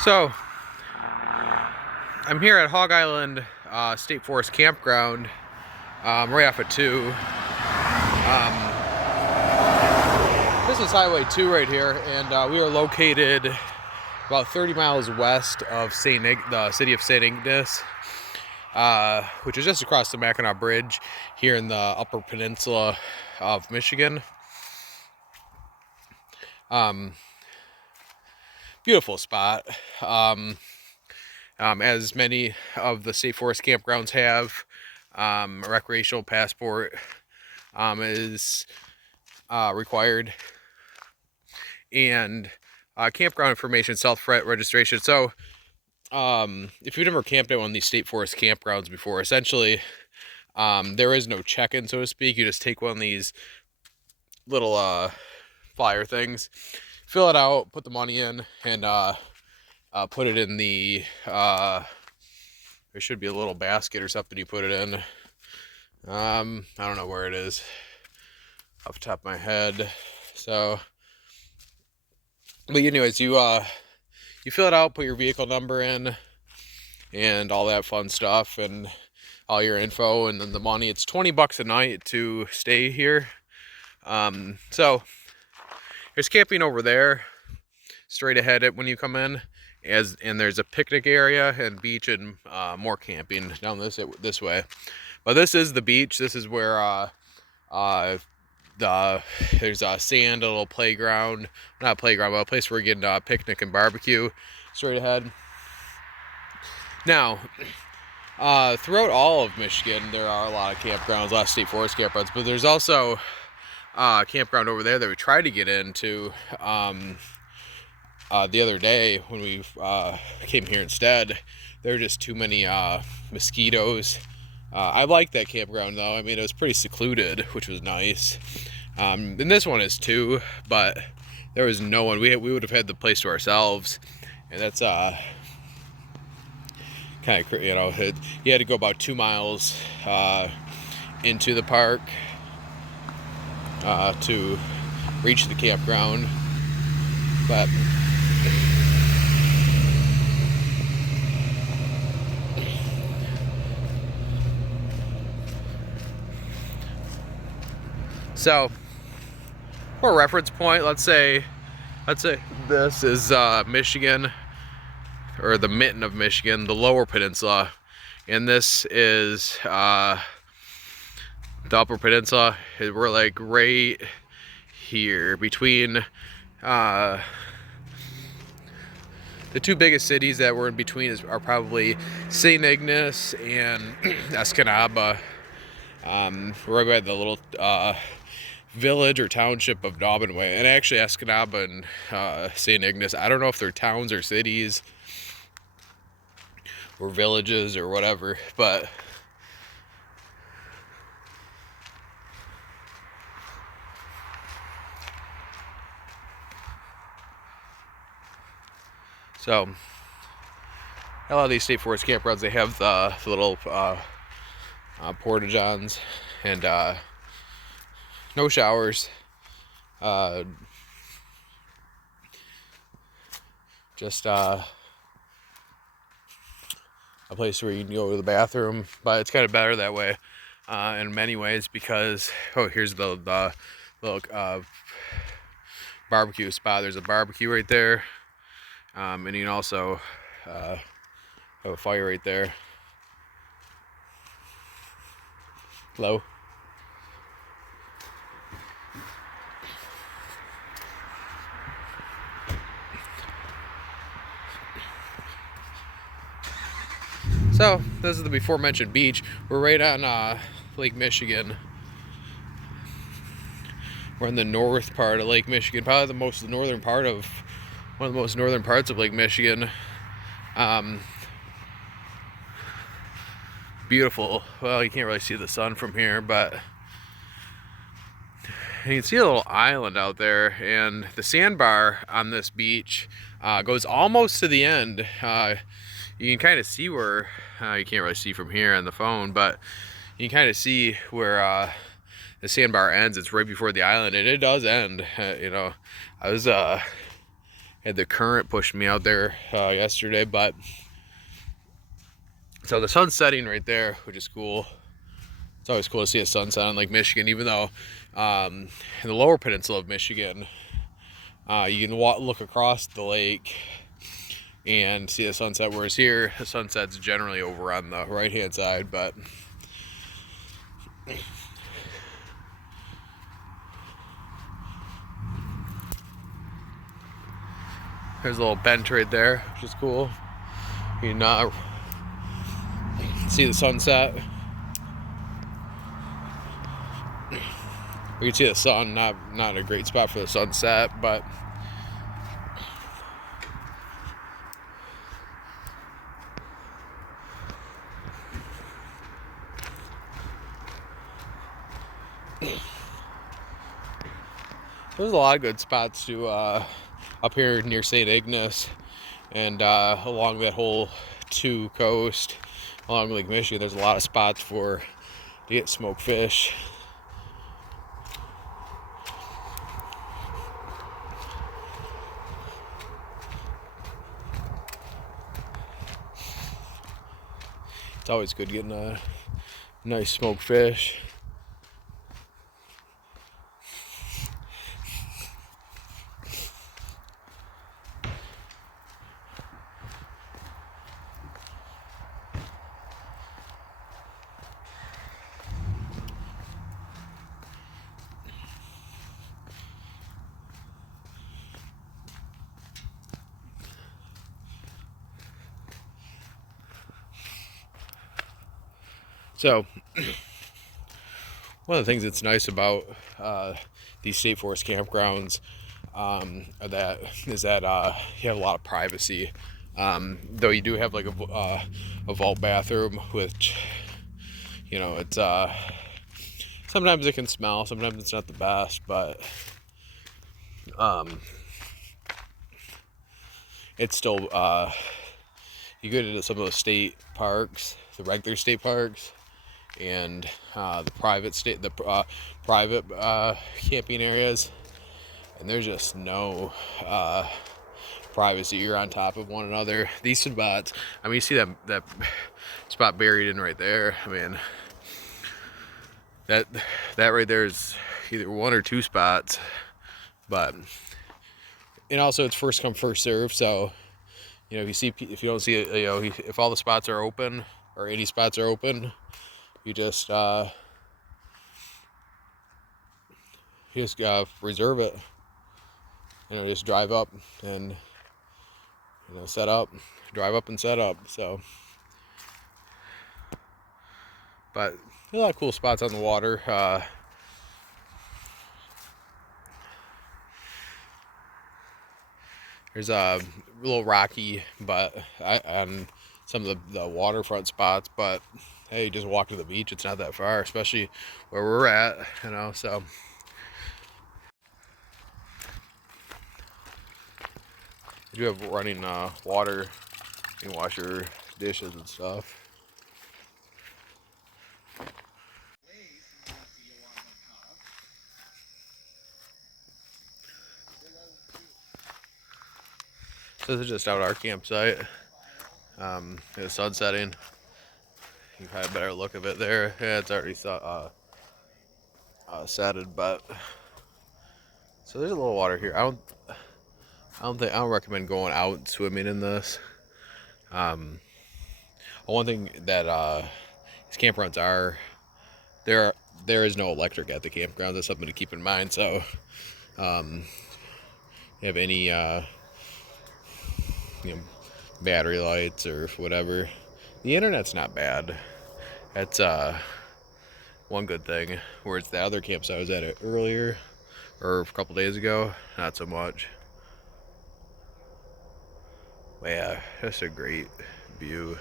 So, I'm here at Hog Island State Forest Campground, right off of 2. This is Highway 2 right here, and we are located about 30 miles west of the city of St. Ignace, which is just across the Mackinac Bridge here in the Upper Peninsula of Michigan. Beautiful spot. As many of the state forest campgrounds have, a recreational passport is required, and campground information, self-registration. So if you've never camped at one of these state forest campgrounds before, essentially there is no check-in, so to speak. You just take one of these little flyer things, fill it out, put the money in, and put it in the there should be a little basket or something you put it in. I don't know where it is off the top of my head. So, but anyways, you fill it out, put your vehicle number in, and all that fun stuff, and all your info, and then the money. It's $20 a night to stay here. So there's camping over there, straight ahead when you come in, and there's a picnic area and beach and more camping down this way. But this is the beach. This is where there's a sand, a little playground, not a playground, but a place where you can picnic and barbecue straight ahead. Now, throughout all of Michigan, there are a lot of campgrounds, a lot of state forest campgrounds, but there's also a campground over there that we tried to get into the other day when we came here instead. There were just too many mosquitoes. I liked that campground though. I mean, it was pretty secluded, which was nice. And this one is too, but there was no one. We would have had the place to ourselves, and that's kind of, you had to go about 2 miles into the park to reach the campground. But so, for a reference point, let's say this is Michigan, or the mitten of Michigan, the lower peninsula, and this is the upper peninsula. We're like right here between the two biggest cities that we're in between are probably St. Ignace and Escanaba. We're right by the little village or township of Dobbinway, and actually Escanaba and St. Ignace, I don't know if they're towns or cities or villages or whatever, but so a lot of these state forest campgrounds, they have the little porta-johns and no showers, just a place where you can go to the bathroom. But it's kind of better that way in many ways, because here's the little barbecue spot. There's a barbecue right there, and you can also have a fire right there. Hello. So this is the before mentioned beach. We're right on Lake Michigan. We're in the north part of Lake Michigan, probably one of the most northern parts of Lake Michigan. Beautiful. Well, you can't really see the sun from here, but you can see a little island out there, and the sandbar on this beach goes almost to the end. You can kind of see where, you can't really see from here on the phone, but you can kind of see where the sandbar ends. It's right before the island, and it does end. I was had the current pushed me out there yesterday, but so the sun's setting right there, which is cool. It's always cool to see a sunset on Lake Michigan, even though in the lower peninsula of Michigan, you can look across the lake and see a sunset, whereas here the sunset's generally over on the right hand side. But there's a little bench right there, which is cool. You can see the sunset. We can see the sun, not a great spot for the sunset, but there's a lot of good spots to up here near St. Ignace and along that whole 2 coast along Lake Michigan. There's a lot of spots to get smoked fish. It's always good getting a nice smoked fish. So one of the things that's nice about these state forest campgrounds is that you have a lot of privacy. Though you do have like a vault bathroom, which it's sometimes it can smell, sometimes it's not the best, but it's still you go to some of the state parks, the regular state parks, and the private camping areas, and there's just no privacy. You're on top of one another. These spots, I mean, you see that spot buried in right there. I mean, that right there is either 1 or 2 spots, but and also it's first come first serve. So if you don't see it, if all the spots are open or any spots are open, you just reserve it. Just drive up and set up, drive up and set up. So, but a lot of cool spots on the water. There's a little rocky, but on some of the waterfront spots. But hey, just walk to the beach. It's not that far, especially where we're at. So. You have running water. You can wash your dishes and stuff. So this is just out our campsite. The sun setting. You can have a better look of it there. Yeah, it's already setted, but so there's a little water here. I don't recommend going out and swimming in this. One thing that these campgrounds are, there is no electric at the campground. That's something to keep in mind. So, you have any battery lights or whatever. The internet's not bad. That's one good thing. Whereas the other campsite I was at earlier, or a couple days ago, not so much. But yeah, just a great view.